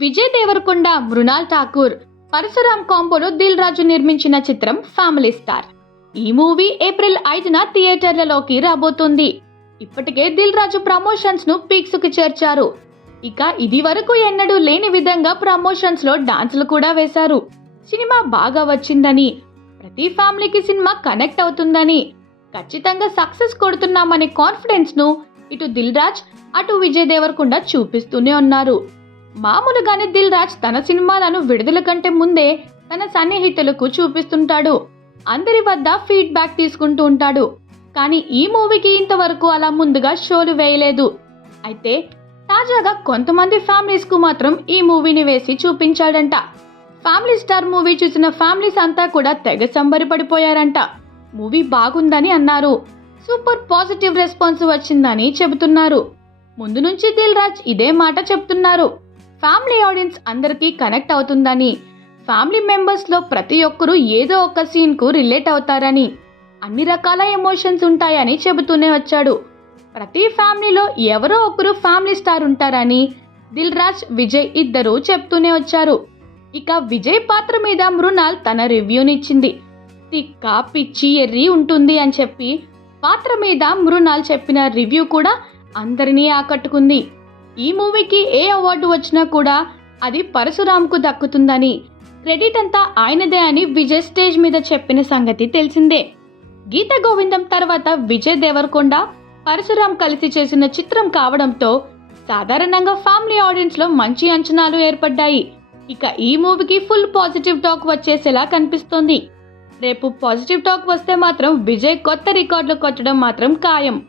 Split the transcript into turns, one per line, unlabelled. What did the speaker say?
విజయ్ దేవరకొండ మృణాల్ ఠాకూర్ పరశురామ్ కాంబోలో దిల్ రాజు నిర్మించిన చిత్రం family star ఈ మూవీ ఏప్రిల్ ఐదున థియేటర్లలోకి రాబోతుంది. ఇప్పటికే దిల్ రాజు ప్రమోషన్స్ను పీక్స్కు చేర్చారు. ఇక ఇది వరకు ఎన్నడూ లేని విధంగా ప్రమోషన్స్లో డాన్సులు కూడా వేశారు. సినిమా బాగా వచ్చిందని ప్రతి ఫ్యామిలీకి సినిమా కనెక్ట్ అవుతుందని ఖచ్చితంగా సక్సెస్ కొడుతున్నామనే కాన్ఫిడెన్స్ను ఇటు దిల్ రాజ్ అటు విజయ్ దేవరకొండ చూపిస్తూనే ఉన్నారు. మామూలుగానే దిల్ రాజ్ తన సినిమాలను విడుదల కంటే ముందే తన సన్నిహితులకు చూపిస్తుంటాడు. అందరి వద్ద ఫీడ్బ్యాక్ తీసుకుంటూ ఉంటాడు. కానీ ఈ మూవీకి ఇంతవరకు అలా ముందుగా షోలు వేయలేదు. అయితే తాజాగా కొంతమంది ఫ్యామిలీస్కు మాత్రం ఈ మూవీని వేసి చూపించాడంట. ఫ్యామిలీ స్టార్ మూవీ చూసిన ఫ్యామిలీస్ అంతా కూడా తెగ సంబరిపడిపోయారంట. మూవీ బాగుందని అన్నారు. సూపర్ పాజిటివ్ రెస్పాన్స్ వచ్చిందని చెబుతున్నారు. ముందు నుంచి దిల్ రాజ్ ఇదే మాట చెప్తున్నారు. ఫ్యామిలీ ఆడియన్స్ అందరికీ కనెక్ట్ అవుతుందని ఫ్యామిలీ మెంబర్స్లో ప్రతి ఒక్కరూ ఏదో ఒక సీన్కు రిలేట్ అవుతారని అన్ని రకాల ఎమోషన్స్ ఉంటాయని చెబుతూనే వచ్చాడు. ప్రతి ఫ్యామిలీలో ఎవరో ఒకరు ఫ్యామిలీ స్టార్ ఉంటారని దిల్ రాజ్ విజయ్ ఇద్దరూ చెప్తూనే వచ్చారు. ఇక విజయ్ పాత్ర మీద మృణాల్ తన రివ్యూనిచ్చింది. తిక్క పిచ్చి ఎర్రి ఉంటుంది అని చెప్పి పాత్ర మీద మృణాల్ చెప్పిన రివ్యూ కూడా అందరినీ ఆకట్టుకుంది. ఈ మూవీకి ఏ అవార్డు వచ్చినా కూడా అది పరశురామ్కు దక్కుతుందని క్రెడిట్ అంతా ఆయనదే అని విజయ్ స్టేజ్ మీద చెప్పిన సంగతి తెలిసిందే. గీత గోవిందం తర్వాత విజయ్ దేవరకొండ పరశురామ్ కలిసి చేసిన చిత్రం కావడంతో సాధారణంగా ఫ్యామిలీ ఆడియన్స్లో మంచి అంచనాలు ఏర్పడ్డాయి. ఇక ఈ మూవీకి ఫుల్ పాజిటివ్ టాక్ వచ్చేసేలా కనిపిస్తోంది. రేపు పాజిటివ్ టాక్ వస్తే మాత్రం విజయ్ కొత్త రికార్డులు కొట్టడం మాత్రం ఖాయం.